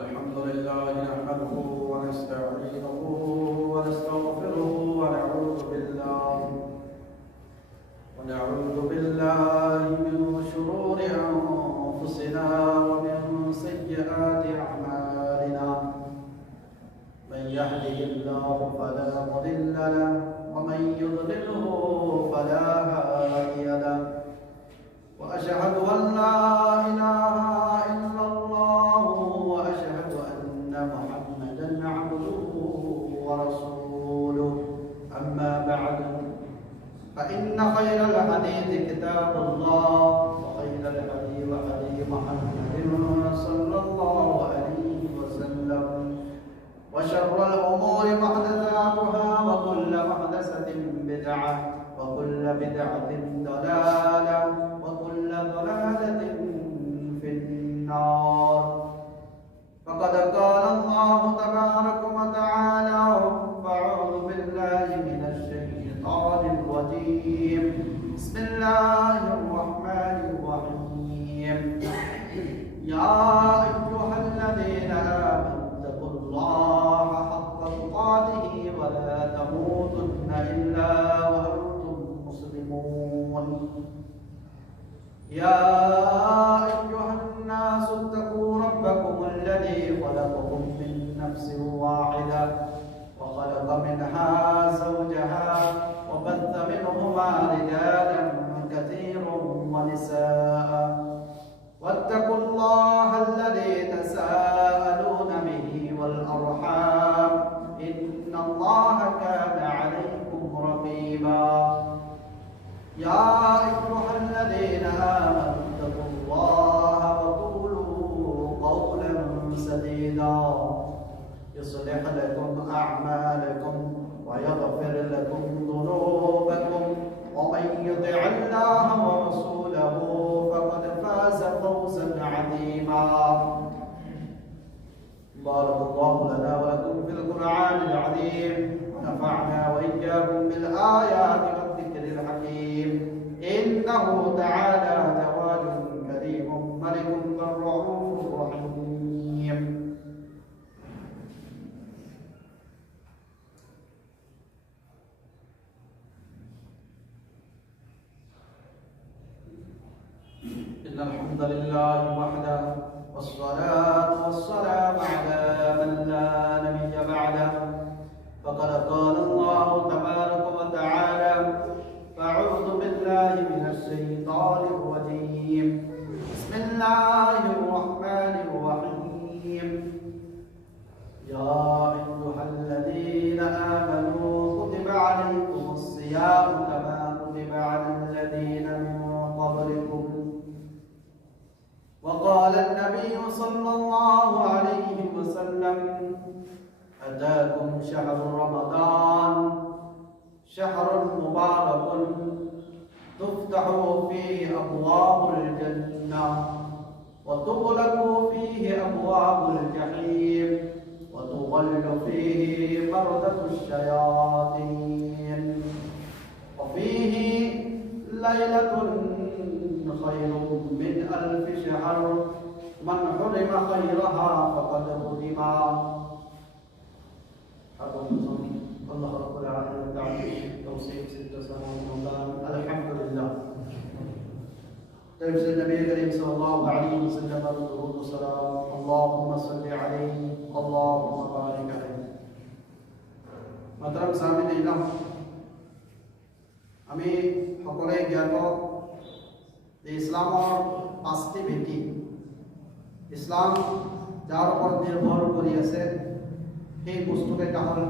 الحمد لله نحمده ونستعينه ونستغفره ونعوذ بالله من شرور أنفسنا ومن سيئات أعمالنا. من يهده الله فلا مضل له ومن يضلله فلا هادي له. وأشهد أن لا إله إلا الله وأشهد أن محمدا عبده ورسوله. أما بعد فإن خير الحديث كتاب الله وخير الهدي هدي محمد صلى الله عليه وسلم وشر الأمور محدثاتها وكل محدثة بدعة وكل بدعة ضلالة وكل ضلالة في النار. فقد قال الله تبارك وتعالى: فأعوذ بالله من الشيطان الرجيم. بسم الله الرحمن الرحيم. يا أيها الذين آمنوا اتقوا الله حق تقاته ولا تموتن إلا وأنتم مسلمون. يا أيها الناس اتقوا ربكم الذي خلقكم من نفس واحدة وخلق منها زوجها وبث منهما رجالا كثيرا ونساء. واتقوا الله الذي تساءلون به والأرحام إن الله كان عليكم رقيبا. يا أيها الذين آمنوا اتقوا الله وقولوا قولا سديدا يصلح لكم أعمالكم ويغفر لكم ذنوبكم ومن يطع الله ورسوله فقد فاز فوزا عظيما. بارك الله لنا ولكم في القرآن العظيم ونفعنا وإياكم بالآيات والذكر الحكيم. إنه تعالى جواد كريم ملك رؤوف رحيم. إن الحمد لله وحده والصلاة والسلام على من لا نبي بعده. فقد قال الله تبارك وتعالى: فأعوذ بالله من الشيطان الرجيم. بسم الله الرحمن الرحيم. يا أيها الذين آمنوا كتب عليكم الصيام كما كتب على الذين من قبلكم. وقال النبي صلى الله عليه وسلم: أتاكم شهر رمضان شهر مبارك تفتح فيه أبواب الجنة وتغلق فيه أبواب الجحيم وتغل فيه مردة الشياطين وفيه ليلة خير من 1000 شهر من حرم خيرها فقد هدم. الله رب العالمين تعالى توصيف 6 سنوات رمضان. الحمد لله. طيب النبي الكريم صلى الله عليه وسلم الدرود والسلام. اللهم صل عليه اللهم بارك عليه. محترم সামিন ইলাম, আমি সকলে জ্ঞাত যে ইসলামৰ 5টি ভেটি ইসলাম যাৰ ওপৰত নিৰ্ভৰ কৰি আছে সেই বস্তুকেইটা হ'ল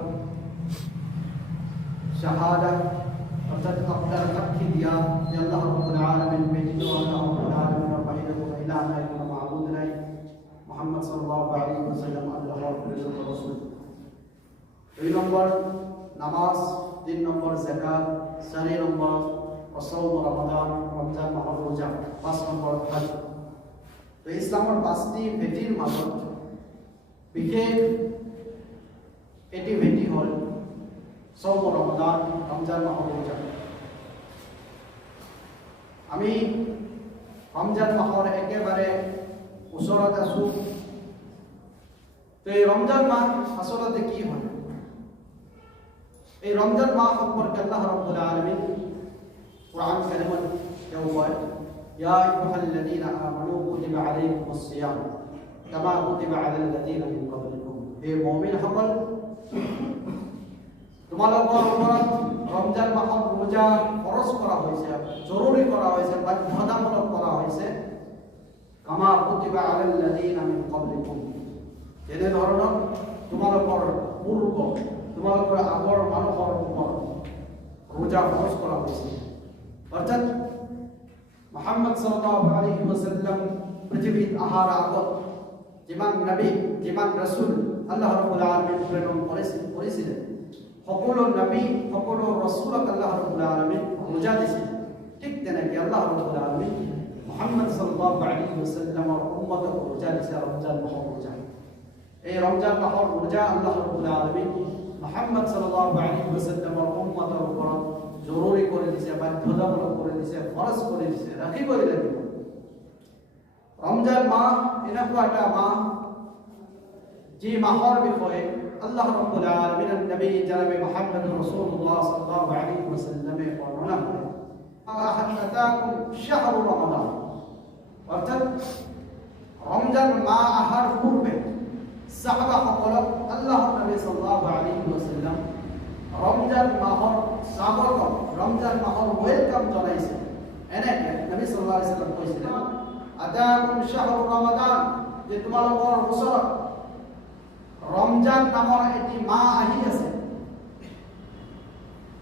শাহাদা, অর্থাৎ আপনার সাক্ষী দিয়া যে আল্লাহ রাব্বুল আলামিন ব্যতীত আল্লাহ রাব্বুল আলামিনের বাহিরে কোনো ইলাহ নাই, কোনো মাবুদ নাই, মুহাম্মদ সাল্লাল্লাহু আলাইহি ওয়াসাল্লাম আল্লাহর প্রেরিত রাসূল। 2 নম্বর নামাজ, 3 নম্বর যাকাত, 4 নম্বর সাওম রমাদান, রমজান মাহৰ ৰোজা, 5 নম্বৰ হজ। তো ইসলামৰ 5টি ভেটিৰ মাজত বিশেষ এটি ভেটি হ'ল সাওম ৰমাদান, ৰমজান মাহৰ ৰোজা। আমি ৰমজান মাহৰ একেবারে সূরাত আসুর। তো এই রমজান মাস আসলে কি হয়? এই রমজান মাস সম্পর্কে আল্লাহ রাব্বুল আলামিন কুরআন কারীমে কেউ বলে, ইয়া আইয়ুহাল্লাযীনা আমানু কুতিবা আলাইকুমুস সিয়াম কামা কুতিবা আলাল লাযীনা মিন ক্বাবলিকুম। হে মুমিন সকল, তোমালোকৰ ওপৰত রমজান মাহত রোজা ফরজ করা হয়েছে, জরুরি করা হয়েছে, বাধ্যতামূলক করা হয়েছে। কামা কুতিবা আলাল লাযীনা মিন ক্বাবলিকুম, যেনে ধৰণৰ তোমালোকৰ পূৰ্ব, তোমালোকৰ আগৰ মানুহৰ ওপৰত রোজা ফরজ করা হয়েছে। অর্থাৎ মুহাম্মদ সাল্লাল্লাহু আলাইহি ওয়াসাল্লাম পৃথিবীত আহার আগত যিমান নবী, যিমান রাসূল আল্লাহ রাব্বুল আলামিন প্রেরণ করেছিলেন, সকলো নবী, সকলো রাসূলক আল্লাহ রাব্বুল আলামিন রোজা দিয়েছিলেন। ঠিক তেনেকৈ আল্লাহ রাব্বুল আলামিন মুহাম্মদ সাল্লাল্লাহু আলাইহি ওয়াসাল্লামৰ উম্মতক ৰোজা দিছে, ৰমজান মাহৰ ৰোজা। এই ৰমজান মাহৰ ৰোজা আল্লাহ ৰাব্বুল আলামিন মুহাম্মদ সাল্লাল্লাহু আলাইহি ওয়াসাল্লামৰ উম্মতৰ ওপৰত জৰুৰি কৰে দিছে, বাধ্যতামূলক কৰে দিছে, ফৰজ কৰে দিছে, ৰাখিবই লাগিব। ৰমজান মাহ এনেকুৱা এটা মাহ যি মাহৰ বিষয়ে আল্লাহ রাব্বুল আলামিনের নবী জনাবে মুহাম্মদ রাসূলুল্লাহ সাল্লাল্লাহু আলাইহি ওয়াসাল্লামে বর্ণনা করেন, আতাকুম শাহরু রমাদান। অর্থাৎ রমজান মাহ আহার পূর্বে সাহাবা সকলক আল্লাহ নবী সাল্লাল্লাহু আলাইহি ওয়াসাল্লাম রমজান মাহৰ স্বাগতম, ৰমজান মাহৰ ওয়েলকাম জনাইছে। এনেকে নবী সাল্লাল্লাহু আলাইহি ওয়াসাল্লাম কৈছিল, আতাকুম শাহৰু ৰমাদান, যে তোমালোকৰ ওচৰত ৰমজান নামৰ এটি মাহ আহি আছে।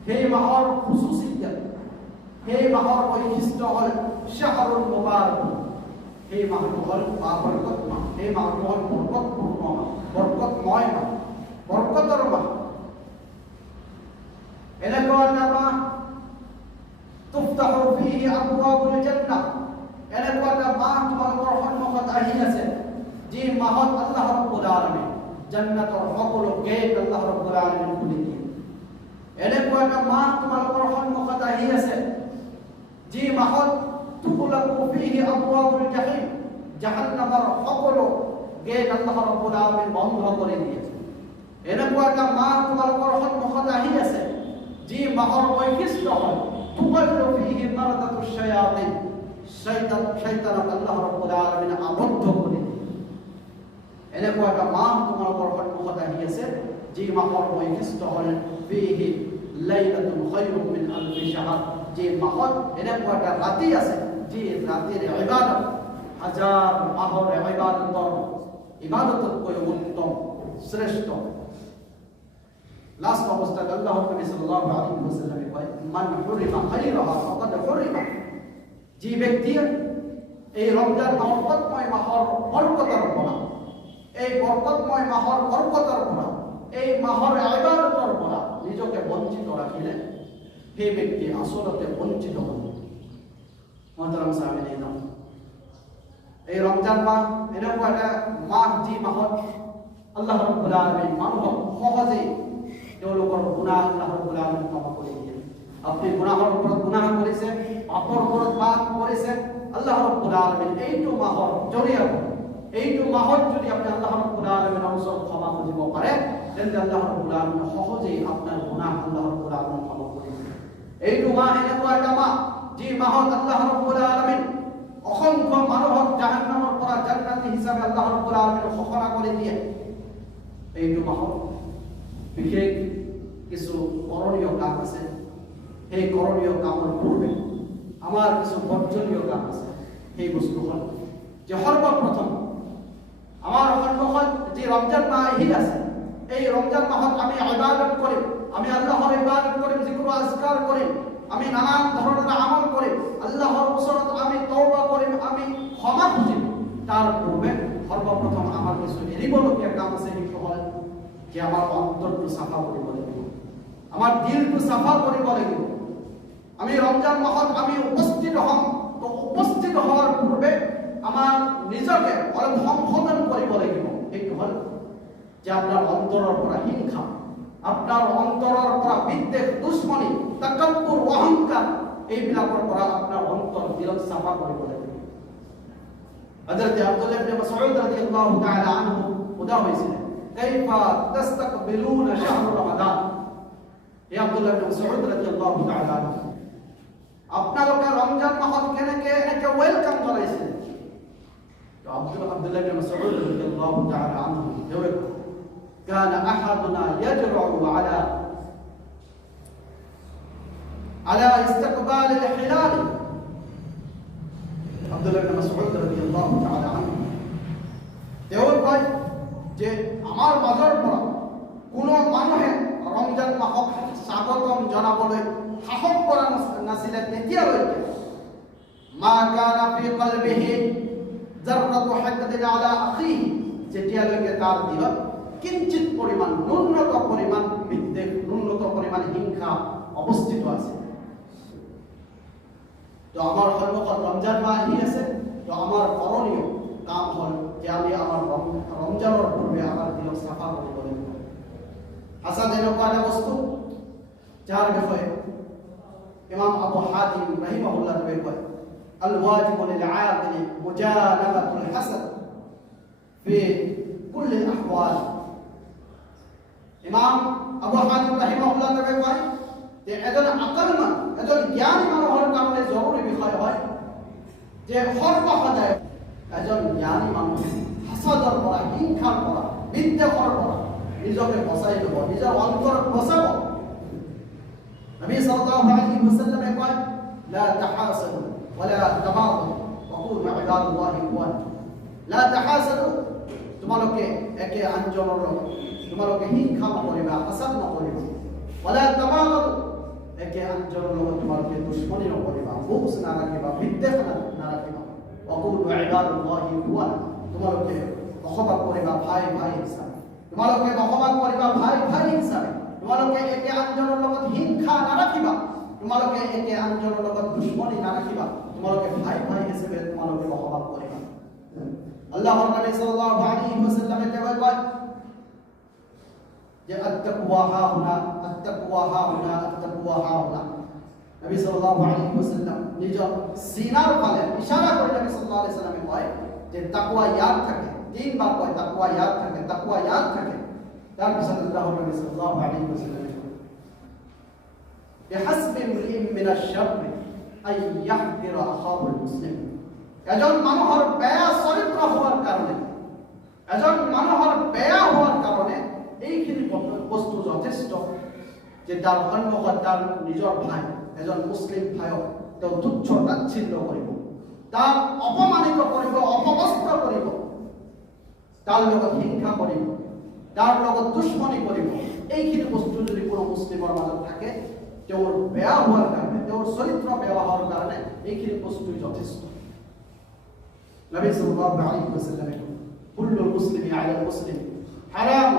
সেই মাহৰ খুসুসিয়ত, সেই মাহৰ বৈশিষ্ট্য হ'ল শাহৰুল মুবাৰক। সেই মাহটো হ'ল বাবৰকত মাহ, সেই মাহটো হ'ল বৰকতপূৰ্ণ মাহ, বৰকতময় মাহ, বৰকতৰ মাহ। এনেকুৱা এটা মাহ তুফতাহু ফীহি আবৱাবুল জান্নাহ, এনেকুৱা এটা মাহ তোমালোকৰ সন্মুখত আহি আছে, যি মাহত আল্লাহ ৰাব্বুল আলামিন জান্নাতৰ সকলো গেট আল্লাহ ৰাব্বুল আলামিন খুলি দিয়ে। এনেকুৱা এটা মাহ তোমালোকৰ সন্মুখত আহি আছে, যি মাহত তুগলাকু ফীহি আবৱাবুল জাহিম, জাহান্নামৰ সকলো গেট আল্লাহ ৰাব্বুল আলামিন বন্ধ কৰি দিয়ে। এনেকুৱা এটা মাহ তোমালোকৰ সন্মুখত আহি আছে, যি মাহৰ বৈশিষ্ট্য হ'ল তুগল্লু ফীহি মাৰদাতুশ শায়াতিন, শয়তানক আল্লাহ ৰাব্বুল আলামিন আবদ্ধ কৰি দিয়ে। এনেকুৱা এটা মাহ তোমালোকৰ সন্মুখত আহি আছে, যি মাহৰ বৈশিষ্ট্য হ'ল ফীহি লাইলাতুন খায়ৰুম মিন আলফি শাহৰ, যি মাহত এনেকুৱা এটা ৰাতি আছে, যি ৰাতিৰ ইবাদত হাজাৰ মাহৰ ইবাদততকৈ উত্তম, শ্রেষ্ঠ। লাস্ট অবস্থাত আল্লাহ নবী সাল্লাল্লাহু আলাইহি ওয়াসাল্লাম কয়, মান হুরিমা খায়রাহা ফাকাদ হুরিমা, যে ব্যক্তি এই রমজান বরকতময় মাহৰ বৰকতৰ পৰা, এই বৰকতময় মাহৰ বৰকতৰ পৰা, এই মাহৰ ইবাদতৰ পৰা নিজকে বঞ্চিত ৰাখিলে, সেই ব্যক্তি আসলতে বঞ্চিত হ'ব। মহতৰম সামিন, এই ৰমজান মাহ এনেকুৱা এটা মাহ, যি মাহত আল্লাহ ৰাব্বুল আলামিন মানুহক সহজেই তেওঁলোকৰ গুনাহ আল্লাহ ৰাব্বুল আলামিন ক্ষমা কৰি দিয়ে। আপনি গুনাহৰ ওপৰত গুনাহ কৰিছে, পাপৰ ওপৰত পাপ কৰিছে, আল্লাহ ৰাব্বুল আলামিন এইটো মাহৰ জৰিয়তে, এইটো মাহত যদি আপনি আল্লাহ ৰাব্বুল আলামিনৰ ওচৰত ক্ষমা খুজিব পাৰে, তেন্তে আল্লাহ ৰাব্বুল আলামিন সহজেই আপোনাৰ গুনাহ আল্লাহ ৰাব্বুল আলামিন ক্ষমা কৰি দিয়ে। এইটো মাহ এনেকুৱা এটা মাহ, যি মাহত আল্লাহ ৰাব্বুল আলামিন অসংখ্য মানুহক জাহান্নামৰ পৰা জান্নাতি হিচাপে আল্লাহ ৰাব্বুল আলামিন ঘোষণা কৰি দিয়ে। এইটো মাহত বিশেষ কিছু কৰণীয় কাম আছে। সেই কৰণীয় কামৰ পূৰ্বে আমাৰ কিছু বৰ্জনীয় কাম আছে। সেই বস্তু হ'ল যে সৰ্বপ্ৰথম আমাৰ সন্মুখত যি ৰমজান মাহ আহি আছে, এই ৰমজান মাহত আমি ইবাদত কৰিম, আমি আল্লাহৰ ইবাদত কৰিম, যিকোনো আজকাৰ কৰিম, আমি নানান ধৰণৰ আমল কৰিম, আল্লাহৰ ওচৰত আমি তওবা কৰিম, আমি ক্ষমা খুজিম। তাৰ পূৰ্বে সৰ্বপ্ৰথম আমাৰ কিছু এৰিবলগীয়া কাম আছে। সেইটো হ'ল যে আমাৰ অন্তৰটো চাফা কৰিব লাগিব, আমাৰ দিলটো চাফা কৰিব লাগিব। আমি ৰমজান মাহত আমি উপস্থিত হম, তো উপস্থিত হওয়াৰ পূৰ্বে আমাৰ নিজকে অলপ সংশোধন কৰিব লাগিব। এইটো হ'ল যে আপনাৰ অন্তৰৰ পৰা হিংসা, আপনাৰ অন্তৰৰ পৰা বিদ্বেষ, দুশ্মনী, তাকাব্বুৰ, অহংকাৰ, এইবিলাকৰ পৰা আপনাৰ অন্তৰ দিলক চাফা কৰিব লাগিব। হযরত আব্দুল্লাহ ইবনে মাসউদ রাদিয়াল্লাহু তাআলা আনহু উদা হয়েছিলেন, কাইফা তাস্তাকবিলুনা শাহর রমাদান। হে আব্দুল্লাহ ইবনে মাসউদ রাদিয়াল্লাহু তাআলা আনহু, আপনারা রমজান মাস কেনেকে একে ওয়েলকাম জানাইছিলেন? তো আব্দুল্লাহ ইবনে মাসউদ রাদিয়াল্লাহু তাআলা আনহু জবাব, কানা আহাদুনা ইয়াজরউ আলা ইস্তিকবাল আল-হিলাল। আব্দুল্লাহ ইবনে মাসউদ রাদিয়াল্লাহু তাআলা আনহু দেওর ভাই যে আমার মাঝৰ পৰা কোনো মানুহে ৰমজান মাহক স্বাগতম জনাবলৈ সাহস কৰা নাছিলে তেতিয়ালৈকে মা কানা ফি কলবিহি যাৰৰাতু হাদদিন আলা আখিহি, যেতিয়ালৈকে তাৰ দিলত কিঞ্চিত পৰিমাণ ন্যূনতম পৰিমাণ বিদ্বেষ, ন্যূনতম পৰিমাণ হিংসা অৱস্থিত আছে। তো আমার সন্মুখত রমজান মাহ আহি আছে, তো আমার করণীয় কাম হল যে আমি আমার রমজানের পূর্বে আমার দিলক সাফা কৰিব লাগিব। হাসান এনেকুৱা এটা বস্তু যাৰ বিষয়ে ইমাম আবু হাতিম রাহিমাহুল্লাহ কয়, আল ওয়াজিবু লিল আকিল মুজানাবাতুল হাসাদ ফি কুল্লি আহওয়াল। ইমাম আবু হাতিম রাহিমাহুল্লাহ কয় যে এজন আকলমান, এজন জ্ঞানী মানুহৰ কাৰণে জৰুৰী বিষয় হয় যে সদায় এজন জ্ঞানী মানুহ হাসাদৰ পৰা, হিংসাৰ পৰা, বিদ্বেষৰ পৰা নিজকে বচাই ল'ব, নিজৰ অন্তৰক বচাব। নবী সাল্লাল্লাহু আলাইহি ওয়াসাল্লামে কয়, লা তাহাসাদু ওয়ালা তাবাগু ওয়াকুনু ইবাদাল্লাহি ইখওয়ান। লা তাহাসাদু, তোমালোকে একে আনজনৰ লগত তোমালোকে হিংসা নকৰিবা, হাসাদ নকৰিবা। ওয়ালা তাবাগু, একে আনজনৰ লগত তোমালোকে দুশ্মনী নকৰিবা, বুগজ নাৰাখিবা, বিদ্বেষ নাৰাখিবা। ওয়াকুনু ইবাদাল্লাহি ইখওয়ান, তোমালোকে বসবাস কৰিবা ভাই ভাই হিচাপে, তোমালোকে বসবাস কৰিবা ভাই ভাই হিচাপে। তোমালোকে একে আনজনৰ লগত হিংসা নাৰাখিবা, তোমালোকে একে আনজনৰ লগত দুশ্মনী নাৰাখিবা, তোমালোকে ভাই ভাই হিচাপে তোমালোকে বসবাস কৰিবা। আল্লাহৰ নবী সাল্লাল্লাহু আলাইহি ওয়াসাল্লামে কয় যে আত্তাকওয়া হাউনা, আত্তাকওয়া হাউনা, আত্তাকওয়া হাউনা। নবী সাল্লাল্লাহু আলাইহি ওয়াসাল্লাম নিজৰ সিনাৰ ফালে ইশাৰা কৰি নবী সাল্লাল্লাহু আলাইহি ওয়াসাল্লামে কয় যে তাকওয়া ইয়াদ থাকে, তিনবার কয় তাকওয়া ইয়াদ থাকে, তাকওয়া ইয়াদ থাকে। তার পিছত আল্লাহর নবী সাল্লাল্লাহু আলাইহি ওয়াসাল্লাম বিহাসবি ইমরিইন মিনাশ শাররি আই ইয়াহদিরা আখাহুল মুসলিম। এজন মানুহৰ বেয়া চৰিত্ৰ হোৱাৰ কাৰণে, এজন মানুহৰ বেয়া হোৱাৰ কাৰণে এইখিনি বস্তু যথেষ্ট যে তাৰ সন্মুখত তাৰ নিজৰ ভাই, এজন মুছলিম ভাইক তেওঁ তুচ্ছ তাচ্ছিল্য কৰিব, তাক অপমানিত কৰিব, অপবস্ত্ৰ কৰিব, তাৰ লগত হিংসা কৰিব, তাৰ লগত দুশ্মনী কৰিব। এইখিনি বস্তু যদি কোনো মুছলিমৰ মাজত থাকে, তেওঁৰ বেয়া হোৱাৰ কাৰণে, তেওঁৰ চৰিত্ৰ বেয়া হোৱাৰ কাৰণে এইখিনি বস্তুই যথেষ্ট। নবী সাল্লাল্লাহু আলাইহি ওয়াসাল্লাম কুল্লুল মুসলিমি আলাল মুসলিম হারাম,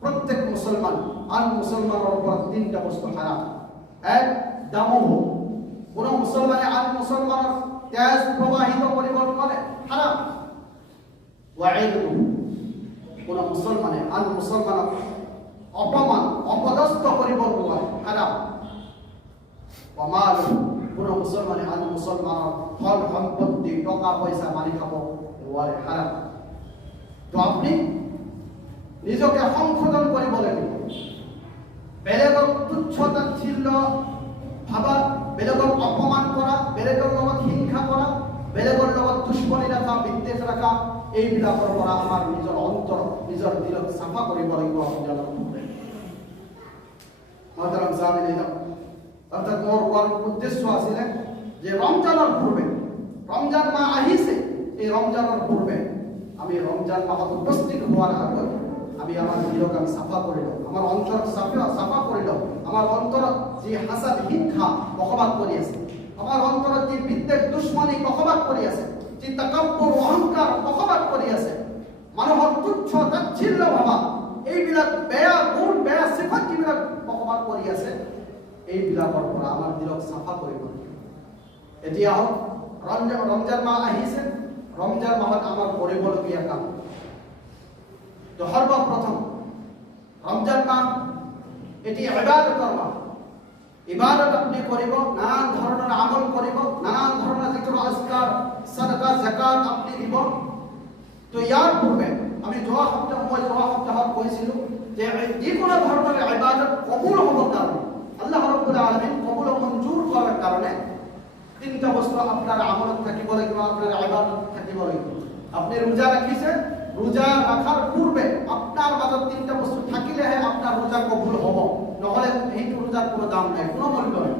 প্রত্যেক মুসলমান আন মুসলমানের উপর তিনটা বস্তু হারাম। এক, দামুহু, কোন মুসলমানে আন মুসলমানের তেজ প্রবাহিত করিবার করে হারাম। ওয়া ইরদুহু, কোন মুসলমানে আন মুসলমানের অপমান অপদস্থ করিবার করে হারাম। ওয়া মালুহু, কোন মুসলমানে আন মুসলমানের ধন সম্পত্তি টাকা পয়সা মারি খাব ওয়ারে হারাম। তো আপনি নিজকে সংশোধন কৰিব লাগিব। বেলেগক তুচ্ছ তাচ্ছিল্য ভাবা, বেলেগক অপমান কৰা, বেলেগৰ লগত হিংসা কৰা, বেলেগৰ লগত দুশ্মনী ৰাখা, বিদ্বেষ ৰাখা, এইবিলাকৰ পৰা আমাৰ নিজৰ অন্তৰ, নিজৰ দিলক চাফা কৰিব লাগিব। মহতৰম সামিন, অৰ্থাৎ মোৰ কোৱাৰ উদ্দেশ্য আছিলে যে ৰমজানৰ পূৰ্বে, ৰমজান মাহ আহিছে, এই ৰমজানৰ পূৰ্বে আমি ৰমজান মাহত উপস্থিত হোৱাৰ আগত আমি আমাৰ দিলক আমি সাফা কৰে লওঁ, আমাৰ অন্তৰ সাফা কৰে লওঁ। আমাৰ অন্তৰত যি হাসাদ হিংসা বসবাস কৰি আছে, আমাৰ অন্তৰত যি বিদ্বেষ দুশ্মনী বসবাস কৰি আছে, যি তাকাব্বুৰ অহংকাৰ বসবাস কৰি আছে, মানুহৰ তুচ্ছ তাচ্ছিল্য ভাবা, এইবিলাক বেয়া গুণ, বেয়া সিফাত যিবিলাক বসবাস কৰি আছে, এইবিলাকৰ পৰা আমাৰ দিলক সাফা কৰিব লাগিব। এতিয়া ৰমজান মাহ আহিছে, ৰমজান মাহত আমাৰ কৰিবলগীয়া কাম। তো সৰ্বপ্ৰথম ৰমজান মাহ এটি ইবাদতেৰ মাহ, ইবাদত আপনি কৰিব, নানান ধৰণৰ আমল কৰিব, নানান ধৰণৰ যিকোন আজকাৰ সাদকা যাকাত আপনি দিব। তো ইয়াৰ পূৰ্বে আমি যোৱা সপ্তাহত কৈছিলোঁ যে যিকোনো ধৰণৰ ইবাদত কবুল হ'বৰ কাৰণে আল্লাহ ৰাব্বুল আলামিন কবুল মঞ্জুৰ কৰাৰ কাৰণে তিনটা বস্তু আপনার আমলত থাকিব লাগিব, আপনার ইবাদত থাকিব লাগিব। আপনি রোজা রাখিছে, রোজা রাখার পূর্বে আপনার মাজত তিনটা বস্তু থাকিলেহে আপনার রোজা কবুল হব, নহলে সেইটো রোজার কোনো দাম নাই, কোনো মূল্য নাই।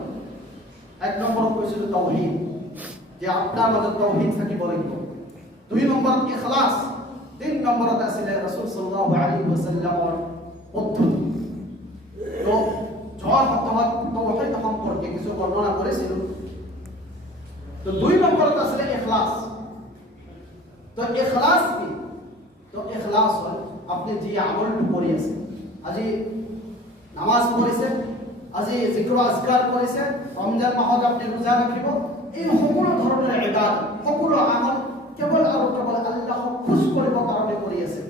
এক নম্বৰত কৈছিল তাওহীদ, যে আপনাৰ মাজত তাওহীদ থাকিব লাগিব। দুই নম্বৰত ইখলাস, তিন নম্বৰত আছিল ৰাসূল সাল্লাল্লাহু আলাইহি ওয়াসাল্লামৰ পদ্ধতি। তো যোৱা সপ্তাহত তাওহীদ সম্পৰ্কে কিছু বৰ্ণনা কৰিছিলোঁ। তো দুই নম্বৰত আছিল ইখলাস। তো ইখলাস কি? তো ইখলাস হয় আপনি যে আমলটো কৰি আছে, আজি নামাজ পঢ়িছে, আজি জিক্ৰ আজকাৰ কৰিছে, ৰমজান মাহত আপনি ৰোজা ৰাখিব, এই সকলো ধৰণৰ ইবাদত, সকলো আমল কেৱল আৰু কেৱল আল্লাহক খুশ কৰিবৰ কাৰণে কৰি আছে,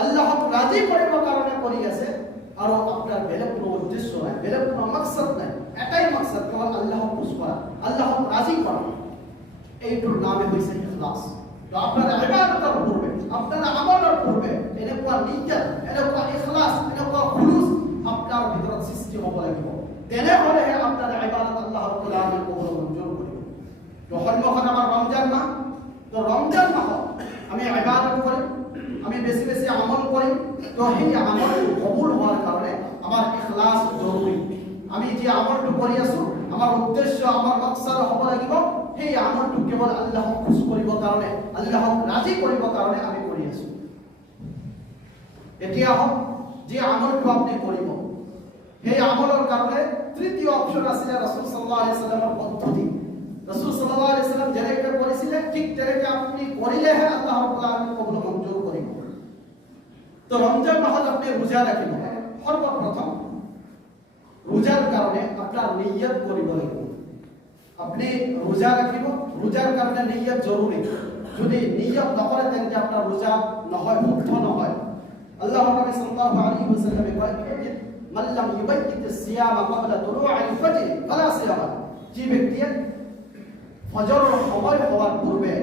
আল্লাহক ৰাজি কৰিবৰ কাৰণে কৰি আছে, আৰু আপনার বেলেগ কোনো উদ্দেশ্য নাই, বেলেগ কোনো মাকসাদ নাই। এটাই মাকসাদ, কেবল আল্লাহক খুশ করা, আল্লাহক রাজি করা। এইটোর নামে হইছে ইখলাস। তো আপনার ইবাদতের পূর্বে, আপনার আমলের পূর্বে এনেকুৱা নিয়ত, এনেকুৱা ইখলাস, এনেকুৱা খুলুস আপনাৰ ভিতৰত সৃষ্টি হ'ব লাগিব। তেনেহ'লে আপনাৰ ইবাদত আল্লাহ ৰাব্বুল আলামিন কবুল মঞ্জুৰ কৰিব। তো সন্মুখত আমাৰ ৰমজান মাহ, তো ৰমজান মাহত আমি ইবাদত কৰিম, আমি বেশি বেশি আমল কৰি। তো সেই আমল কবুল হওয়াৰ কাৰণে আমাৰ ইখলাস জৰুৰি। আমি যে আমলটো কৰি আছো, আমাৰ উদ্দেশ্য, আমাৰ মকসদ হ'ব লাগিব সেই আমলটো কেৱল আল্লাহক খুশ কৰিবৰ কাৰণে, আল্লাহক ৰাজি কৰিবৰ কাৰণে আমি কৰি আছো। এতিয়া হওক যে আমলটো আপনি কৰিব, সেই আমলৰ কাৰণে তৃতীয় অপশন আছিল ৰাসূল সাল্লাল্লাহু আলাইহি ওয়াসাল্লামৰ পদ্ধতি। ৰাসূল সাল্লাল্লাহু আলাইহি ওয়াসাল্লাম যেনেকৈ কৰিছিলে ঠিক তেনেকৈ আপনি কৰিলেহে আল্লাহ ৰাব্বুল আলামিন কবুল মঞ্জুৰ কৰিব। তো রমজান মাহত আপনি রোজা রাখিব, সর্বপ্রথম রোজার কারণে আপনার নিয়ত করিব লাগিব। আপনি রোজা রাখিব, রোজার কারণে নিয়ত জরুরি। যদি নিয়ত নকরে তেন্তে আপনার রোজা নহয়, শুদ্ধ নহয়। আল্লাহ নবী সাল্লাল্লাহু আলাইহি ওয়াসাল্লামে কয়, মান লাম ইউবাইয়িত সিয়ামা ক্বাবলা তুলু'আল ফাজর ফালা সিয়ামা। যে ব্যক্তি ফজরের সময় হওয়ার পূর্বে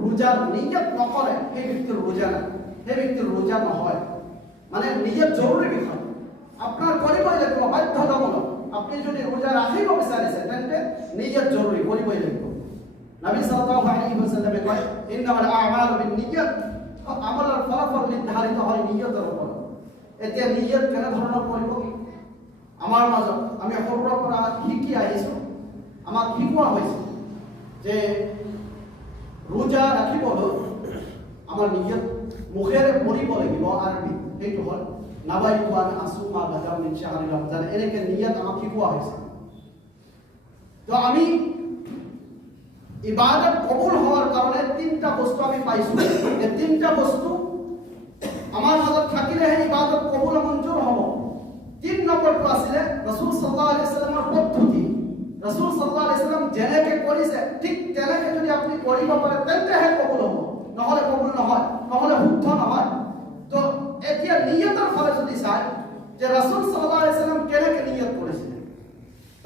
রোজার নিয়ত নকরে সেই ব্যক্তির রোজা নাই, সেই ব্যক্তির রোজা নহয়। মানে নিয়ত জরুরি বিষয়, আপনার করিবই লাগিব, বাধ্যতামূলক। আপনি যদি রোজা রাখিব বিচাৰিছে তেন্তে নিয়ত জরুরি, করিবই লাগিব। নবী সাল্লাল্লাহু আলাইহি ওয়াসাল্লামে কয়, ইন্নামাল আ'মালু বিন্নিয়াত, আমলের ফলাফল নির্ধারিত হয় নিয়তের উপর। এতিয়া নিয়ত কেনে ধৰণৰ কৰিব? আমাৰ মাজত আমি সৰুৰে পৰা শিকি আহিছো, আমাক শিকোৱা হৈছে যে ৰোজা ৰাখিবলৈ আমাৰ নিয়ত মুখেৰে পঢ়িব লাগিব। আৰবী সেইটো হ'ল নাবাইতু আন আসুমা গাদা মিন শাহৰি ৰমজান, এনেকে নিয়ত আমাক শিকোৱা হৈছে। তো আমি ইবাদত কবুল হওয়ার কারণে তিনটা বস্তু আমি পাইছো। এই তিনটা বস্তু আমার মাজত থাকিলেহে ইবাদত কবুল মঞ্জুর হব। ৩ নম্বৰটো আছিলে ৰাসূল সাল্লাল্লাহু আলাইহি ওয়াসাল্লামৰ পদ্ধতি। ৰাসূল সাল্লাল্লাহু আলাইহি ওয়াসাল্লাম যেনেকে কৰিছে ঠিক তেনেকে যদি আপনি কৰিব পাৰে তেন্তেহে কবুল হ'ব, নহলে কবুল নহয়, নহলে শুদ্ধ নহয়। তো এতিয়া নিয়তৰ ফালে যদি চাই যে ৰাসূল সাল্লাল্লাহু আলাইহি ওয়াসাল্লাম কেনেকে নিয়ত কৰিছিল,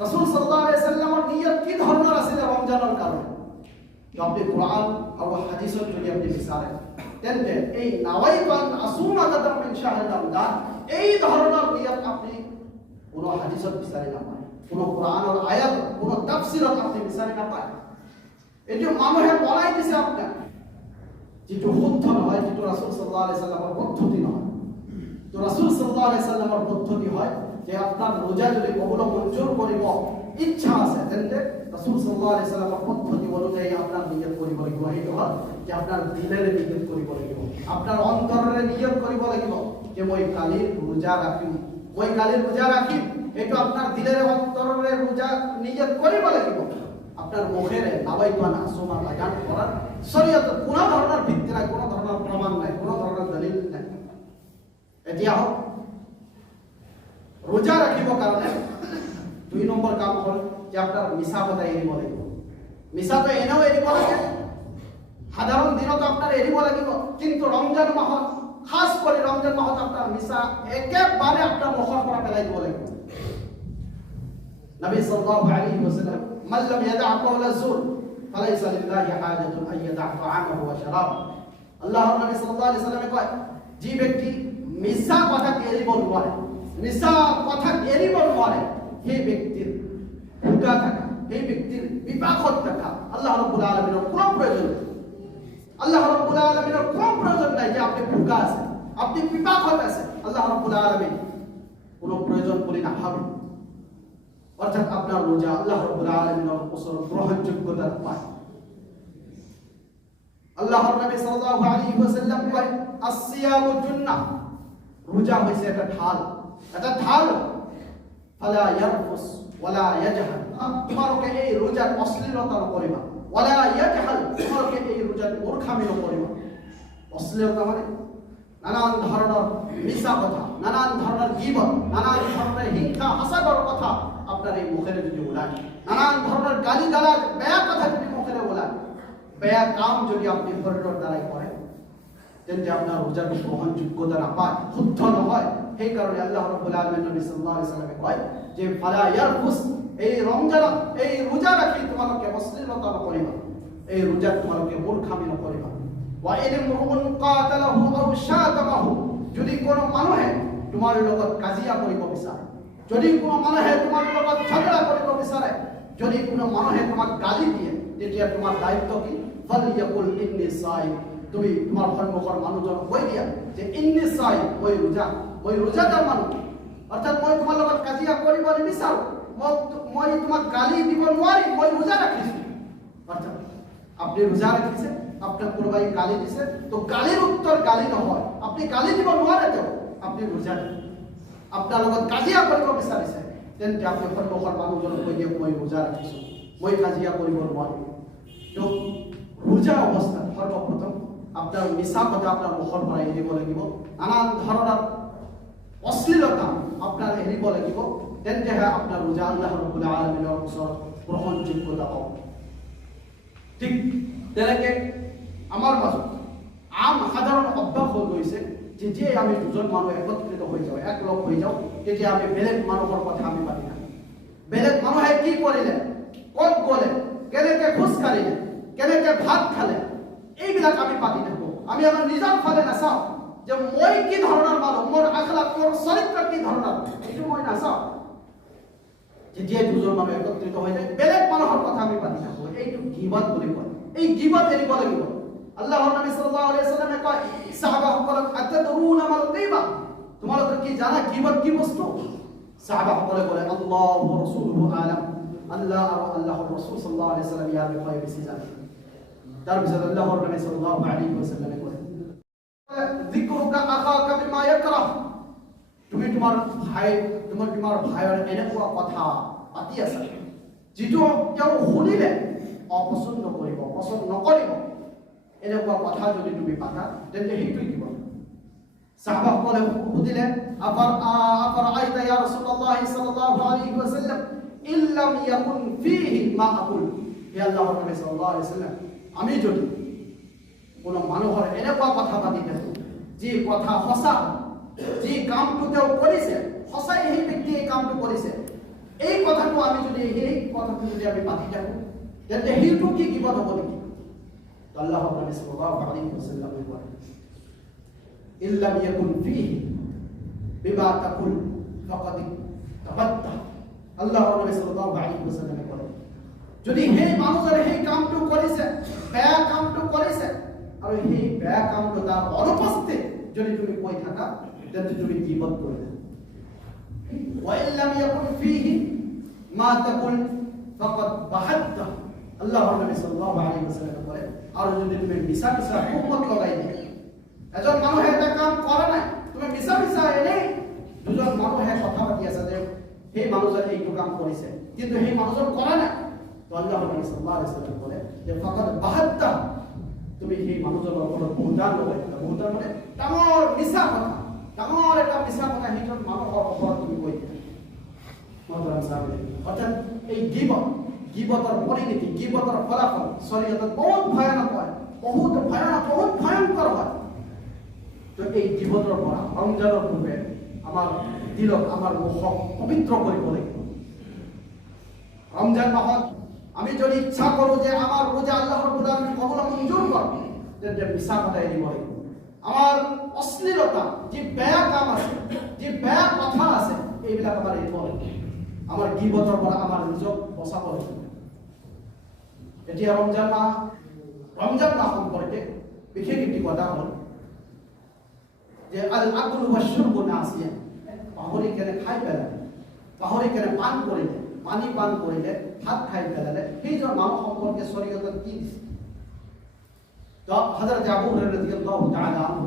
ৰাসূল সাল্লাল্লাহু আলাইহি ওয়াসাল্লামৰ নিয়ত কি ধৰণৰ আছিল ৰমজানৰ কাৰণে, তো আপনি কোৰআন আৰু হাদিসত যদি আপনি বিচাৰে তেন্তে এই নাওয়াইতু আন আসুমা গাদা মিন শাহৰি ৰমজান এই ধৰণৰ নিয়ত আপনি কোনো হাদিসত বিচাৰি নাপায়, কোনো কোৰআনৰ আয়াত, কোনো তাফসীৰত আপনি বিচাৰি নাপায়। এটি মানুহে বলাই দিছে আপনাৰ, যেটো শুদ্ধ নহয়, যেটো ৰাসূল সাল্লাল্লাহু আলাইহি ওয়াসাল্লামৰ পদ্ধতি নহয়। তো ৰাসূল সাল্লাল্লাহু আলাইহি ওয়াসাল্লামৰ পদ্ধতি হয় যে আপনাৰ ৰোজা যদি কবুল মঞ্জুৰ কৰিব ইচ্ছা আছে তেন্তে ৰাসূল সাল্লাল্লাহু আলাইহি ওয়াসাল্লামৰ পদ্ধতি অনুযায়ী আপনাৰ নিয়ত কৰিব লাগিব। সেইটো হয় যে আপনাৰ দিলেৰে নিয়ত কৰিব লাগিব, আপনাৰ অন্তৰেৰে নিয়ত কৰিব লাগিব যে মই কালিৰ ৰোজা ৰাখিম, মই কালিৰ ৰোজা ৰাখিম। এইটো আপনাৰ দিলেৰে অন্তৰেৰে ৰোজা নিয়ত কৰিব লাগিব। আপনাৰ মুখেৰে নাবাইতু আন আসুমা বায়ান করার শরীয়তের কোনো ধরনের ভিত্তি নাই, কোনো ধরনের প্রমাণ নাই, কোনো ধরনের দলিল নাই। এতিয়া হোক রোজা রাখিব কারণে ২ নম্বৰ কাম হল যে আপনাৰ মিছা কথা এৰিব লাগিব। মিছাটো এনেও এৰিব লাগে, সাধাৰণ দিনত আপনাৰ এৰিব লাগিব, কিন্তু ৰমজান মাহত, খাস কৰে ৰমজান মাহত আপনাৰ মিছা একেবাৰে আপনাৰ মুখৰ পৰা পেলাই দিব লাগিব। নবী সাল্লাল্লাহু আলাইহি ওয়াসাল্লাম মান লাম ইয়াদা কাওলা যুর ফালাইসা লিল্লাহি হাজাতুন আন ইয়াদা তাআমাহু ওয়া শারাবাহু। আল্লাহর নবী সাল্লাল্লাহু আলাইহি ওয়াসাল্লাম কয় যে ব্যক্তি মিথ্যা কথা এড়িব নোৱাৰে, মিছা কথা এড়িব নোৱাৰে, সেই ব্যক্তিৰ ভোগা থাকা, সেই ব্যক্তিৰ বিপাকত থাকা আল্লাহ রাব্বুল আলামিনের কোনো প্রয়োজন নেই। আল্লাহ রাব্বুল আলামিনের কোনো প্রয়োজন নাই যে আপনি ভোগা আছে, আপনি বিপাকত আছে। আল্লাহ রাব্বুল আলামিন কোনো প্রয়োজন বলে না হবে। অর্থাৎ আপনার রোজা আল্লাহ রাব্বুল আলামিনের উপর গ্রহণযোগ্যতা পায়। আল্লাহর নবী সাল্লাল্লাহু আলাইহি ওয়াসাল্লাম কয় আসসিয়ামু জুন্নাহ, রোজা হইছে একটা ঢাল, এটা ঢাল। ফালা ইয়ারফুস ওয়ালা ইয়াজহাল, তোমাকে এই রোজার অশ্লীলতা নকরিবা। ওয়ালা ইয়াজহাল, তোমাকে এই রোজার মূর্খামি নকরিবা। অশ্লীলতা মানে নানান ধরনের মিছা কথা, নানান ধরনের গীবত, নানান ধরনের হিংসা হাসাদর কথা আপনার এই মুখে যদি ওলায়, নানান ধরনের গালিগালাজ বেয়া কথা যদি মুখে ওলায়, বেয়া কাম যদি আপনি শরীরের দ্বারাই করেন, তেমনি আপনার রোজার গ্রহণযোগ্যতা না পায়, শুদ্ধ নহয়। সেই কারণে আল্লাহ রাব্বুল আলামিন নবী সাল্লাল্লাহু আলাইহি ওয়াসাল্লামে কয় যে ফালা ইয়ারফুস, এই রমজান এই রোজা রাখি তোমাকে অশ্লীলতা নকরিবা, এই রোজা তোমাকে মূর্খামি নকরিবা। ওয়া ইলমুন কাতালাহু আও শাতামাহু, যদি কোনো মানুহে তোমাৰ লগত কাজিয়া কৰিব বিচাৰে, যদি কোনো মানুহে তোমাৰ লগত ঝগড়া কৰিব বিচাৰে, যদি কোনো মানুহে তোমাক গালি দিয়ে, তেতিয়া তোমাৰ দায়িত্ব কি? ফালিয়াকুল ইন্নী সাইম, তুমি তোমাৰ সন্মুখৰ মানুহজনক কৈ দিয়া যে ইন্নী সাইম, মই ৰোজাদাৰ মানুহ। অৰ্থাৎ মই তোমাৰ লগত কাজিয়া কৰিব নিবিচাৰো, মই তোমাক গালি দিব নোৱাৰিম, মই ৰোজা ৰাখিছো। অৰ্থাৎ আপনি ৰোজা ৰাখিছে, আপনাৰ কোনোবাই গালি দিছে, তো গালিৰ উত্তৰ গালি নহয়, আপনি গালি দিব নোৱাৰে, তো আপনি ৰোজা আপনাৰ লগত কাজিয়া কৰিব বিচাৰিছে, তেন্তে আপনি সন্মুখৰ মানুহজনক কৈ দিয়ক মই ৰোজা ৰাখিছো, মই কাজিয়া কৰিব নোৱাৰিম। তো ৰোজা অৱস্থাত সৰ্বপ্ৰথম আপনাৰ মিছা কথা আপনাৰ মুখৰ পৰা এৰিব লাগিব, নানান ধৰণৰ অশ্লীলতা আপনাৰ এৰিব লাগিব, তেন্তেহে আপনাৰ ৰোজা আল্লাহ ৰাব্বুল আলামিনৰ ওচৰত গ্ৰহণযোগ্যতা পাব। ঠিক তেনেকে আমাৰ মাজত আম সাধাৰণ অভ্যাস হৈ গৈছে, যেতিয়াই আমি দুজন মানুহ একত্ৰিত হৈ যাওঁ, একলগ হৈ যাওঁ, তেতিয়া আমি বেলেগ মানুহৰ কথা আমি পাতি থাকোঁ। বেলেগ মানুহে কি কৰিলে, ক'ত গ'লে, কেনেকে খোজ কাঢ়িলে, কেনেকে ভাত খালে, এইবিলাক আমি পাতি থাকোঁ। আমি আমাৰ নিজৰ ফালে নাচাওঁ যে মই কি ধৰণৰ মানুহ, মোৰ আখলাক, মোৰ চৰিত্ৰ কি ধৰণৰ, এইটো মই নাচাওঁ। যেতিয়াই দুজন মানুহ একত্ৰিত হৈ যায়, বেলেগ মানুহৰ কথা আমি পাতি থাকোঁ, এইটো গীবত বুলি কয়। এই গীবত এৰিব লাগিব। আল্লাহৰ নবী সাল্লাল্লাহু আলাইহি ওয়াসাল্লামে কয় সাহাবাসকলক আতাদৰুনা মাল গীবা, তোমালোকে কি জানা গীবত কি বস্তু? সাহাবাসকলে ক'লে আল্লাহু ওয়া রাসূলুহু আলাম, আল্লাহ আৰু আল্লাহৰ ৰাসূল সাল্লাল্লাহু আলাইহি ওয়াসাল্লাম ইয়াৰ বিষয়ে বেছি জানে। তাৰ পিছত আল্লাহৰ নবী সাল্লাল্লাহু আলাইহি ওয়াসাল্লামে কয় যিকৰুকা আখাকা বিমা ইয়াকৰাহ, তুমি তোমাৰ ভাইৰ এনেকুৱা কথা পাতি আছা যিটো তেওঁ শুনিলে অপছন্দ কৰিব, পছন্দ নকৰিব, এনেকুৱা কথা যদি তুমি পাতা, তেন্তে সেইটো কি হ'ব? সাহাবাসকলে সুধিলে আফাৰ আইতা ইয়া ৰাসূলুল্লাহ সাল্লাল্লাহু আলাইহি ওয়াসাল্লাম ইল্লাম ইয়াকুন ফীহি মা আকুল, হে আল্লাহৰ নবী সাল্লাল্লাহু আলাইহি ওয়াসাল্লাম, আমি যদি কোনো মানুহৰ এনেকুৱা কথা পাতি থাকোঁ যি কথা সঁচা, যি কামটো তেওঁ কৰিছে সঁচাই, সেই ব্যক্তিয়ে এই কামটো কৰিছে, এই কথাটো আমি যদি আমি পাতি থাকোঁ, তেন্তে সেইটো কি গীবত হ'ব নেকি? আল্লাহৰ নবী সাল্লাল্লাহু আলাইহি ওয়াসাল্লাম কয় ইল্লাম ইয়াকুন ফীহি বিমা তাকুল ফাকাদ তাবাত্তা। আল্লাহৰ নবী সাল্লাল্লাহু আলাইহি ওয়াসাল্লাম কয় যদি সেই মানুহজনে সেই কামটো কৰিছে, বেয়া কামটো কৰিছে, আৰু সেই বেয়া কামটো তাৰ অনুপস্থিত যদি তুমি কৈ থাকা, তেন্তে তুমি গীবত কৰিলা। ওয়া ইল্লাম ইয়াকুন ফীহি মা তাকুল ফাকাদ বাহাত্তা। আল্লাহৰ নবী সাল্লাল্লাহু আলাইহি ওয়াসাল্লাম কয় আৰু যদি তুমি মিছা হুকুমত লগাই দিয়া, এজন মানুহে এটা কাম কৰা নাই, তুমি মিছা এনেই দুজন মানুহে কথা পাতি আছে যে সেই মানুহজনে এইটো কাম কৰিছে, কিন্তু সেই মানুহজন কৰা নাই, তো আল্লাহৰ নবী সাল্লাল্লাহু আলাইহি ওয়াসাল্লাম কয় যে ফাকাদ বাহাত্তা, তুমি সেই মানুহজনৰ ওপৰত বহুদান লগাই দিলা। বহুদান মানে ডাঙৰ মিছা কথা, ডাঙৰ এটা মিছা কথা সেইজন মানুহৰ ওপৰত তুমি কৈ দিলা। অৰ্থাৎ এই গীবতৰ পৰিণতি, গীবতৰ ফলাফল শৰীয়তত বহুত ভয়ানক হয়, বহুত ভয়ংকৰ হয়। তো এই গীবতৰ পৰা ৰমজানৰ পূৰ্বে আমাৰ দিলক, আমাৰ মুখক পবিত্ৰ কৰিব লাগিব। রমজান মাস আমি যদি ইচ্ছা করো যে আমার রোজা আল্লাহ রাব্বুল আলামিন কবুল মঞ্জুর করবে, যে মিছা কথা এড়িয়ে বলে আমার অশ্লীলতা যে বেয়া কাম আছে, যে বেয়া কথা আছে, এইবিলাক আমার এড়িয়ে বলে আমার গীবতের পর আমার নিজক বসাবো। এতিয়া রমজান মাহ সম্পর্কে বিশেষ একটি কথা হল যে আল আকলু ওয়া শুরবু নাসিয়া, পাহরি কেনে খাই পেলালে, পাহরি কেনে পান করিলে, পানি পান করিলে, ভাত খাই পেলালে, সেইজন মানুহ সম্পর্কে শরীয়তত কি দিছে? তো হযরত আবু হুরায়রা রাদিয়াল্লাহু তাআলা আনহু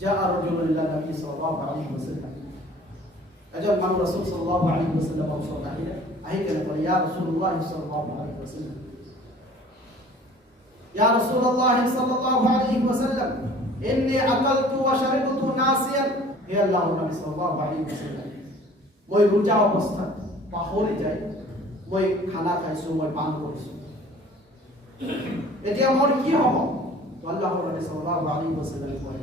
জাআ রাজুলুন ইলা নবী সাল্লাল্লাহু আলাইহি ওয়াসাল্লাম, একজন মানুষ রাসূল সাল্লাল্লাহু আলাইহি ওয়াসাল্লাম সরকারে আহিকেন বলে, ইয়া রাসূলুল্লাহ সাল্লাল্লাহু আলাইহি ওয়াসাল্লাম, ইয়া রাসূলুল্লাহ সাল্লাল্লাহু আলাইহি ওয়াসাল্লাম, ইন্নী আকালতু ওয়া শারিবতু নাসিয়ান, হে আল্লাহর নবী সাল্লাল্লাহু আলাইহি ওয়াসাল্লাম, মই রোজা অবস্থা পাহৰি যায়, মই খানা খাইছো, মই পান কৰিছো, এতিয়া মোৰ কি হ'ব? তো আল্লাহর নবী সাল্লাল্লাহু আলাইহি ওয়াসাল্লাম কয়,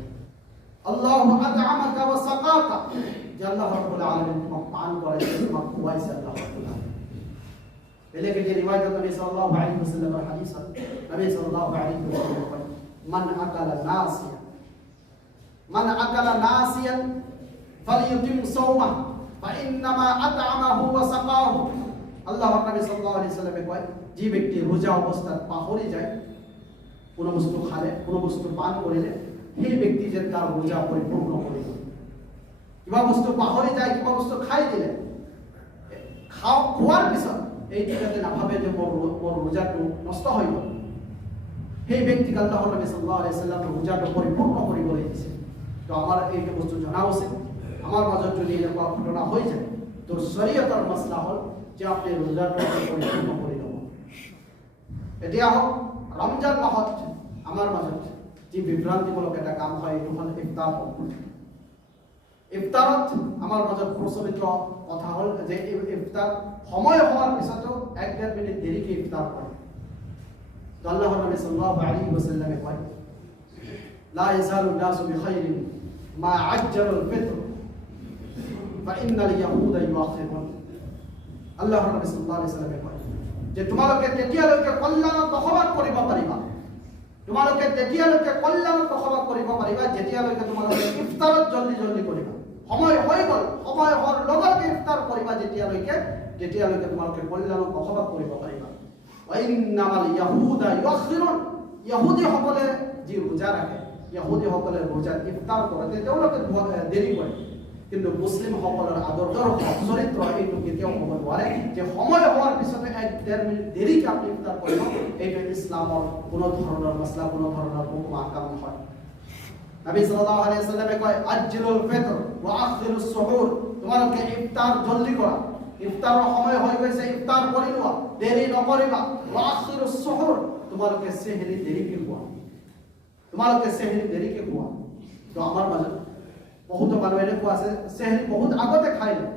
আল্লাহু আত'আমাকা ওয়া সাকাকা, যে আল্লাহ রাব্বুল আলামিন তোমাকে পান করাইছে, তোমাকে খাওয়াইছে আল্লাহ রাব্বুল আলামিন। लेकिन ये रिवायत नबी सल्लल्लाहु अलैहि वसल्लम का हदीस है, नबी सल्लल्लाहु अलैहि वसल्लम का मन अकला नासियन फलयुतिम सौमा फाइन्नमा अत'अमहु व सकाहु। আল্লাহর নবী সাল্লাল্লাহু আলাইহি ওয়াসাল্লাম কয়, যে ব্যক্তি রোজা অবস্থায় পাহরি যায়, কোন বস্তু খালে, কোন বস্তু পান করিলে, সেই ব্যক্তি যে তার রোজা পরিপূর্ণ করিল। কিবা বস্তু পাহরি যায়, কিবা বস্তু খাই দিলে, খোৱাৰ পিছত এইটো যাতে নাভাবে যে মোৰ ৰোজাটো নষ্ট হৈ গ'ল, সেই ব্যক্তিক আল্লাহৰ নবী সাল্লাল্লাহু আলাইহি ওয়াসাল্লাম ৰোজাটো পৰিপূৰ্ণ কৰিবলৈ দিছে। তো আমাৰ এইটো বস্তু জনা উচিত। আমাৰ মাজত যদি এনেকুৱা ঘটনা হৈ যায়, তো শৰীয়তৰ মাসলা হ'ল যে আপুনি ৰোজাটো পৰিপূৰ্ণ কৰি ল'ব। এতিয়া হওক ৰমজান মাহত আমাৰ মাজত যি বিভ্ৰান্তিমূলক এটা কাম হয়, এইটো হ'ল ইফতাৰ। ইফতারত আমার মাজত প্রচলিত কথা হল যে ইফতার সময় হওয়ার পিছতো 1-1.5 মিনিট দেরিকে ইফতার করে। তো আল্লাহর নবী সাল্লাল্লাহু আলাইহি ওয়াসাল্লাম কয়, লা ইয়াজালু নাসু বিখাইরিন মা আজ্জালুল ফিতর ফাইন্নাল ইয়াহুদা ইউআখিরুন। আল্লাহর নবী সাল্লাল্লাহু আলাইহি ওয়াসাল্লাম কয় যে তোমালোকে তেতিয়ালৈকে কল্যাণত বসবাস কৰিব পাৰিবা, তোমালোকে তেতিয়ালৈকে কল্যাণত বসবাস কৰিব পাৰিবা যেতিয়ালৈকে তোমালোকে ইফতাৰত জলদি জলদি কৰিবা। সময় হৈ গ'ল, সময় হোৱাৰ লগে ইফতাৰ কৰিবা যেতিয়ালৈকে তোমালোকে কল্যাণত বসবাস কৰিব পাৰিবা। ওয়াইন্নামাল ইয়াহুদা ইউআখিৰুন, ইহুদীসকলে যি ৰোজা ৰাখে, ইহুদীসকলে ৰোজা ইফতাৰ কৰে, তেওঁলোকে দেৰি কৰে, কিন্তু মুছলিমসকলৰ আদৰ্শৰ চৰিত্ৰ এইটো কেতিয়াও হ'ব নোৱাৰে যে সময় হোৱাৰ পিছতে 1-1.5 মিনিট দেৰিকে আপুনি ইফতাৰ কৰিব। এইটো ইছলামৰ কোনো ধৰণৰ মাসলা, কোনো ধৰণৰ হুকুম আহকাম নহয়। নবী সাল্লাল্লাহু আলাইহি ওয়াসাল্লামে কয়, আজ্জিলুল ফিতৰ ওয়া আখিৰুস সুহুৰ, তোমালোকে ইফতাৰ জলদি কৰা, ইফতাৰৰ সময় হৈ গৈছে, ইফতাৰ কৰি লোৱা, দেৰি নকৰিবা। ওয়া আখিৰুস সুহুৰ, তোমালোকে সেহৰি দেৰিকে খোৱা, তোমালোকে সেহৰি দেৰিকে খোৱা। তো আমাৰ মাজত বহুত মানুহ এনেকুৱা আছে সেহৰি বহুত আগতে খাই লয়,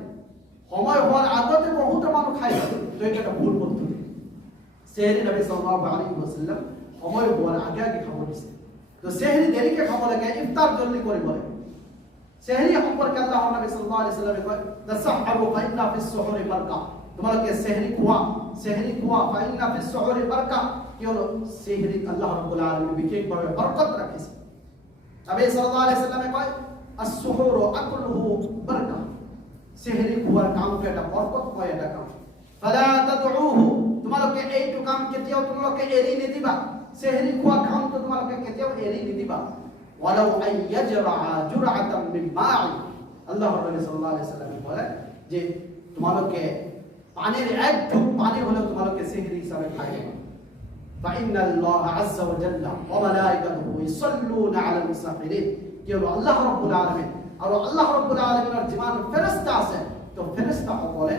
সময় হোৱাৰ আগতে বহুত মানুহ খাই লয়। তো এটা একটা ভুল পদ্ধতি। সেহরি নবী সাল্লাল্লাহু আলাইহি ওয়াসাল্লাম সময় হোৱাৰ আগে আগে খাব দিছে। তো সেহৰি দেৰিকে খাব লাগে, ইফতাৰ জলদি কৰিব লাগে। সেহৰি সম্পৰ্কে আল্লাহৰ নবী সাল্লাল্লাহু আলাইহি ওয়াসাল্লাম কয়, তাসাহহাৰু ফাইন্না ফিস সুহুৰি বাৰকা, তোমালোকে সেহৰি খোৱা ফাইন্না ফিস সুহুরি বারকা। কি হলো? সেহরি আল্লাহ রাব্বুল আলামিন বিশেষভাবে বরকত রাখিছে। নবী সাল্লাল্লাহু আলাইহি ওয়াসাল্লাম কয়, আস-সুহুরু আকলুহু বারকা, সেহরি খোৱাৰ কামটো এটা বৰকতময় এটা কাম। ফালা তাদউহু, তোমালোকে এইটো কাম কেতিয়াও তোমালোকে এৰি নিদিবা, সেহৰি খোৱা কামটো তোমালোকে কেতিয়াও এৰি নিদিবা। ওয়ালাউ আইয়াজরা জুরআতাম মিন মা'i, আল্লাহর নবী সাল্লাল্লাহু আলাইহি ওয়াসাল্লাম বলে যে তোমালোকে পানির এক ঢোক পানি হলেও তোমালোকে সেহরি হিসাবে খাইবে। ফাইন্নাল্লাহা আযজা ওয়া জাল্লা ওয়া মালাইকাতুহু ইসাল্লুনা আলাল মুসাফিরিন, কি হলো? আল্লাহ রাব্বুল আলামিন আর আল্লাহ রাব্বুল আলামিনের যিমান ফেরেশতা আছে, তো ফেরেশতা সকলে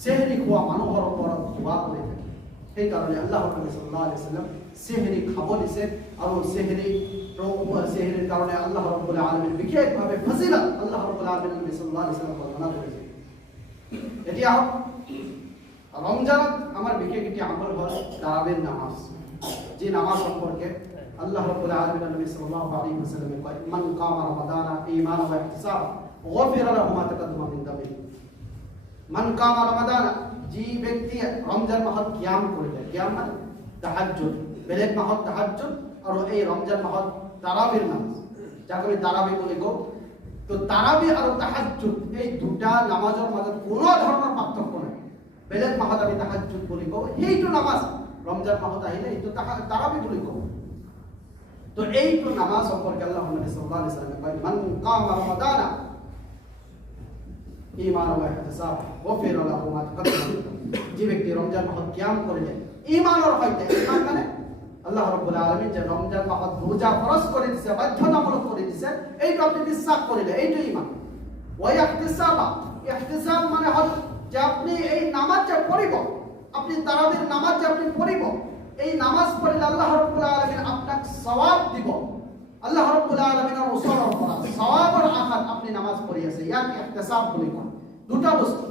সেহরি খোৱা মানুহৰ ওপৰত দোয়া কৰি থাকে। সেই কাৰণে আল্লাহৰ নবী সাল্লাল্লাহু আলাইহি ওয়াসাল্লাম সেহৰি খাব দিছে। আৰু সেহরির কারণে আল্লাহ রাব্বুল আলামিন বিশেষভাবে ফজিলত আল্লাহ রাব্বুল আলামিন নবী সাল্লাল্লাহু আলাইহি ওয়াসাল্লাম বর্ণনা করেছে। এতিয়া রমজানত আমার বিশেষ একটি আমল হল তারাবির নামাজ। যে নামাজ সম্পর্কে আল্লাহ রাব্বুল আলামিন নবী সাল্লাল্লাহু আলাইহি ওয়াসাল্লাম কয়, মান কামা রমাদানা ঈমানান ওয়া ইহতিসাবান গুফিরা লাহু মা তাকাদ্দামা মিন যামবিহি। মান কামা রমাদানা যে ব্যক্তি রমজান মাহত কিয়াম করিলে, কিয়াম মানে তাহাজ্জুদ, বেলেগ মাহত তাহাজ্জুদ আর এই রমজান মাহত তারাবির নামাজ, যাকে আমি তারাবি বলি গো। তো তারাবি আর তাহাজ্জুদ এই দুটা নামাজের মাঝে কোনো ধরনের পার্থক্য নাই। বেলেগ মাহত আমি তাহাজ্জুদ বলি গো, এইটো নামাজ রমজান মাহত আহিলে এইটো তারাবি বলি গো। তো এইটো নামাজ সম্পর্কে আল্লাহ নবী সাল্লাল্লাহু আলাইহি ওয়াসাল্লাম কয়, মান কামা রমাদানা ঈমানান ওয়া ইহতিসাবান গফিরা লাহু মা তাকাদ্দামা। যে ব্যক্তি রমজান মাহত কিয়াম করিলে ঈমানের সৈতে, ঈমান মানে আল্লাহ রাব্বুল আলামিন যে রমজান মাহত রোজা ফরজ করে দিয়েছে, বাধ্যতামূলক করে দিয়েছে, এইটা আপনি বিশ্বাস করিলে এইটো ঈমান। ওয়া ইহতিসাবা, ইহতিসাব মানে হল যে আপনি এই নামাজ যে পড়িব, আপনি তারাবির নামাজ যে আপনি পড়িব, এই নামাজ পড়লে আল্লাহ রাব্বুল আলামিন আপনাকে সওয়াব দিব। আল্লাহ রাব্বুল আলামিনের ওসিলার করা সওয়াবের আশাত আপনি নামাজ পড়িয়েছে, ইয়াক ইহতিসাব বলি কোন। দুটা বস্তু,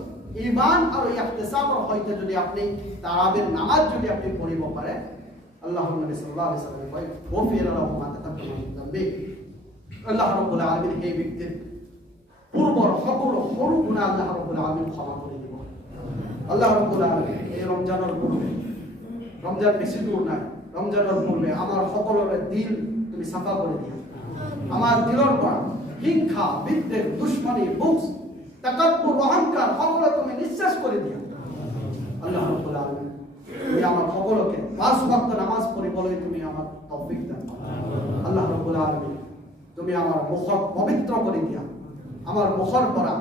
ঈমান আর ইহতিসাবের হইতে যদি আপনি তারাবির নামাজ যদি আপনি পড়িব পারে, আল্লাহর নবী সাল্লাল্লাহু আলাইহি ওয়াসাল্লাম কয় গফিরা লাহু মা তাকাদ্দামা মিন যামবি। আল্লাহ রাব্বুল আলামিন এই ব্যক্তির পূর্বর সকল সরু গুনাহ আল্লাহ রাব্বুল আলামিন ক্ষমা করে দিব। আল্লাহ রাব্বুল আলামিন এই রমজানের পূর্বে, রমজান বেশি দূর নাই, রমজানের পূর্বে আমার সকলের দিল তুমি সাফা করে দিও। আমার দিলের পর হিংসা, বিদ্বেষ, দুশ্মনী, বুকস, তাকাব্বুর, অহংকার সকল তুমি নিঃশেষ করে দিও। আল্লাহ রাব্বুল আলামিন তুমি আমার সকলকে পাঁচ ওয়াক্ত নামাজ পড়িবলৈ তুমি আমার তৌফিক দান করো। আল্লাহ রাব্বুল আলামিন তুমি আমার মুখ পবিত্র করে দিয়া, আমার মুখের পরা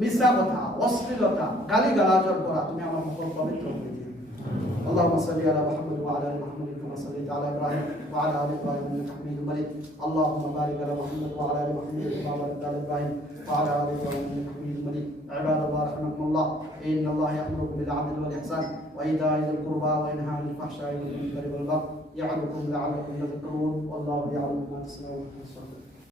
মিছা কথা, অশ্লীলতা, গালিগালাজের পরা তুমি আমার মুখ পবিত্র করে দিও। اللهم صل على محمد وعلى ال محمد كما صليت على ابراهيم وعلى ال ابراهيم انك حميد مجيد. اللهم بارك على محمد وعلى ال محمد كما باركت على ابراهيم وعلى ال ابراهيم انك حميد مجيد. عباد الله رحمكم الله، ان الله يامركم بالعدل والاحسان وايتاء ذي القربى وينهى عن الفحشاء والمنكر والبغي يعظكم لعلكم تذكرون. والله يعلم ما تصنعون.